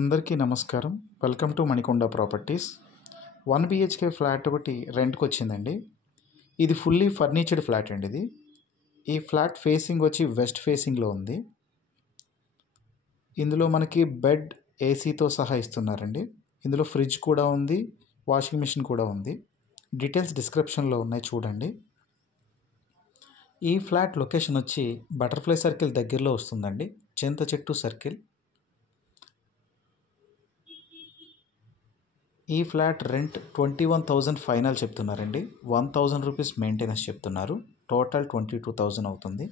అందరికీ నమస్కారం. Welcome to Manikonda properties. 1 BHK flat ఒకటి రెంట్కి వచ్చిందండి. ఇది ఫుల్లీ ఫర్నిచర్డ్ ఫ్లాట్ అండి. ఈ ఫ్లాట్ ఫేసింగ్ వచ్చి వెస్ట్ ఫేసింగ్లో ఉంది. ఇందులో మనకి బెడ్, ఏసీతో సహా ఇస్తున్నారండి. ఇందులో ఫ్రిడ్జ్ కూడా ఉంది, వాషింగ్ మిషన్ కూడా ఉంది. డీటెయిల్స్ డిస్క్రిప్షన్లో ఉన్నాయి, చూడండి. ఈ ఫ్లాట్ లొకేషన్ వచ్చి బటర్ఫ్లై సర్కిల్ దగ్గరలో వస్తుందండి, చింత చెట్టు సర్కిల్. ఈ ఫ్లాట్ రెంట్ 21,000 ఫైనల్ చెప్తున్నారండి. 1,000 రూపీస్ మెయింటెనెన్స్ చెప్తున్నారు. టోటల్ 22,000 అవుతుంది.